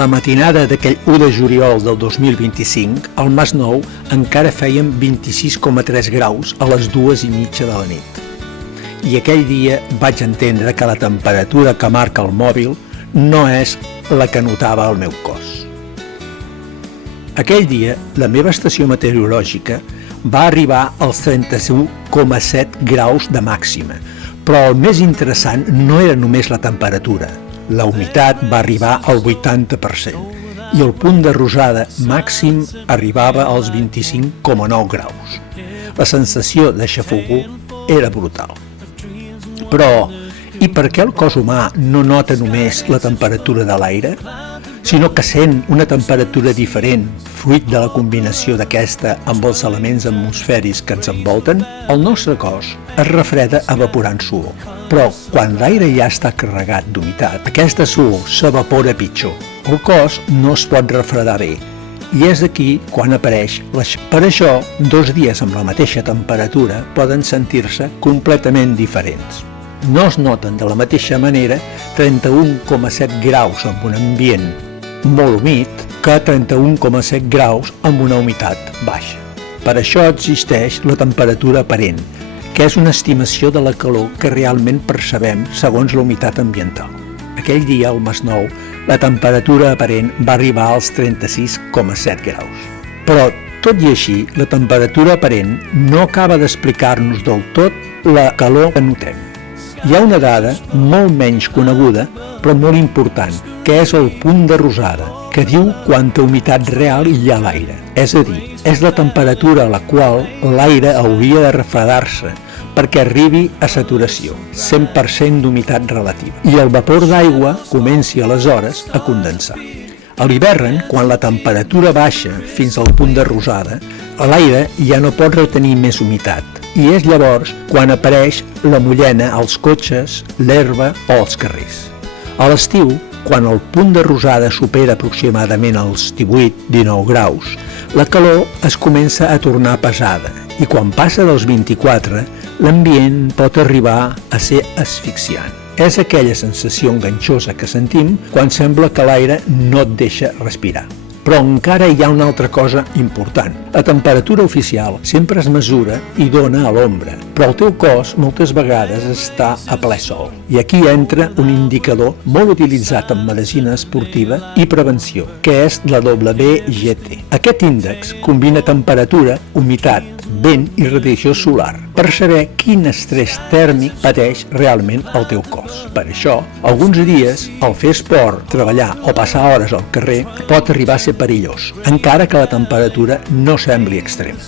La matinada d'aquell 1 de juliol del 2025, al Masnou encara fèiem 26,3 graus a les 2:30 de la nit. I aquell dia vaig entendre que la temperatura que marca el mòbil no és la que notava el meu cos. Aquell dia, la meva estació meteorològica va arribar als 31,7 graus de màxima, però el més interessant no era només la temperatura. La humitat va arribar al 80% i el punt de rosada màxim arribava als 25,9 graus. La sensació de xafogor era brutal. Però, i per què el cos humà no nota només la temperatura de l'aire, sinó que sent una temperatura diferent, fruit de la combinació d'aquesta amb els elements atmosfèrics que ens envolten? El nostre cos es refreda evaporant suor, però quan l'aire ja està carregat d'humitat, aquesta suor s'evapora pitjor. El cos no es pot refredar bé, i és aquí quan apareix Per això, 2 dies amb la mateixa temperatura poden sentir-se completament diferents. No es noten de la mateixa manera 31,7 graus amb un ambient molt humit que 31,7 graus amb una humitat baixa. Per això existeix la temperatura aparent, que és una estimació de la calor que realment percebem segons la humitat ambiental. Aquell dia, al Masnou, la temperatura aparent va arribar als 36,7 graus. Però, tot i així, la temperatura aparent no acaba d'explicar-nos del tot la calor que notem. Hi ha una dada molt menys coneguda, però molt important, que és el punt de rosada, que diu quanta humitat real hi ha a l'aire. És a dir, és la temperatura a la qual l'aire hauria de refredar-se perquè arribi a saturació, 100% d'humitat relativa, i el vapor d'aigua comenci aleshores a condensar. A l'hivern, quan la temperatura baixa fins al punt de rosada, l'aire ja no pot retenir més humitat, i és llavors quan apareix la mullena als cotxes, l'herba o als carrers. A l'estiu, quan el punt de rosada supera aproximadament els 18-19 graus, la calor es comença a tornar pesada i quan passa dels 24, l'ambient pot arribar a ser asfixiant. És aquella sensació enganxosa que sentim quan sembla que l'aire no et deixa respirar. Però encara hi ha una altra cosa important. La temperatura oficial sempre es mesura i dona a l'ombra, però el teu cos moltes vegades està a ple sol. I aquí entra un indicador molt utilitzat en medicina esportiva i prevenció, que és la WGT. Aquest índex combina temperatura, humitat, vent i radiació solar per saber quin estrès tèrmic pateix realment el teu cos. Per això, alguns dies, al fer esport, treballar o passar hores al carrer pot arribar a ser perillós, encara que la temperatura no sembli extrema.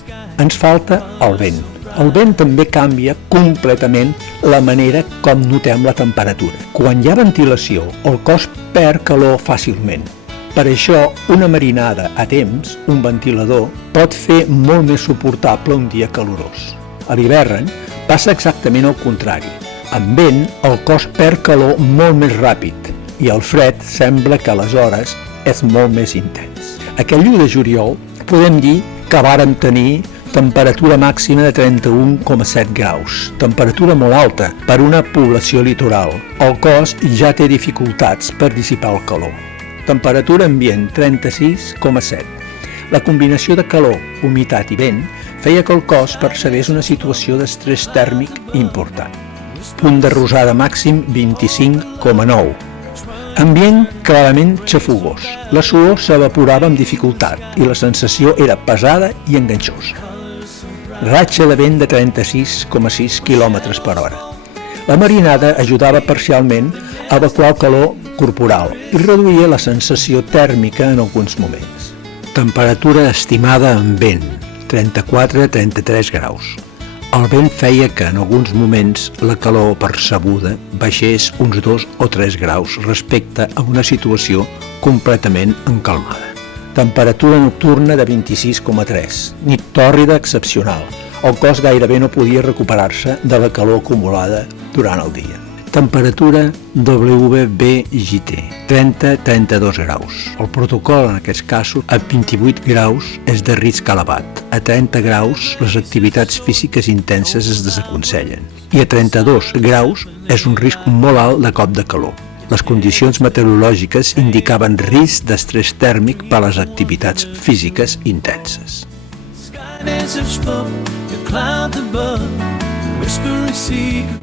Ens falta el vent. El vent també canvia completament la manera com notem la temperatura. Quan hi ha ventilació, el cos perd calor fàcilment. Per això, una marinada a temps, un ventilador, pot fer molt més suportable un dia calorós. A l'hivern passa exactament el contrari. Amb vent, el cos perd calor molt més ràpid i el fred sembla que aleshores és molt més intens. Aquell 1 de juliol podem dir que vàrem tenir temperatura màxima de 31,7 graus, temperatura molt alta per una població litoral. El cos ja té dificultats per dissipar el calor. Temperatura ambient 36,7. La combinació de calor, humitat i vent feia que el cos percebés una situació d'estrès tèrmic important. Punt de rosada màxim 25,9. Ambient clarament xafogós. La suor s'evaporava amb dificultat i la sensació era pesada i enganxosa. Ratxa de vent de 36,6 km per hora. La marinada ajudava parcialment a evacuar el calor corporal i reduïa la sensació tèrmica en alguns moments. Temperatura estimada amb vent, 34-33 graus. El vent feia que en alguns moments la calor percebuda baixés uns 2 o 3 graus respecte a una situació completament encalmada. Temperatura nocturna de 26,3, nit tòrrida excepcional. El cos gairebé no podia recuperar-se de la calor acumulada durant el dia. Temperatura WBGT, 30-32 graus. El protocol en aquests casos, a 28 graus, és de risc elevat. A 30 graus, les activitats físiques intenses es desaconsellen. I a 32 graus és un risc molt alt de cop de calor. les condicions meteorològiques indicaven risc d'estrès tèrmic per a les activitats físiques intenses.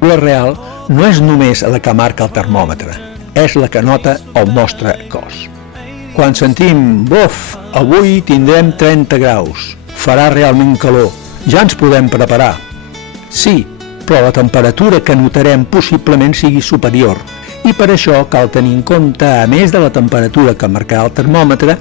La real no és només la que marca el termòmetre, és la que nota el nostre cos. Quan sentim, buf, avui tindrem 30 graus, farà realment calor, ja ens podem preparar. Sí, però la temperatura que notarem possiblement sigui superior i per això cal tenir en compte, a més de la temperatura que marcarà el termòmetre,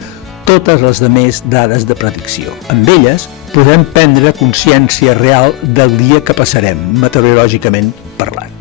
totes les demés dades de predicció. Amb elles podem prendre consciència real del dia que passarem, meteorològicament parlant.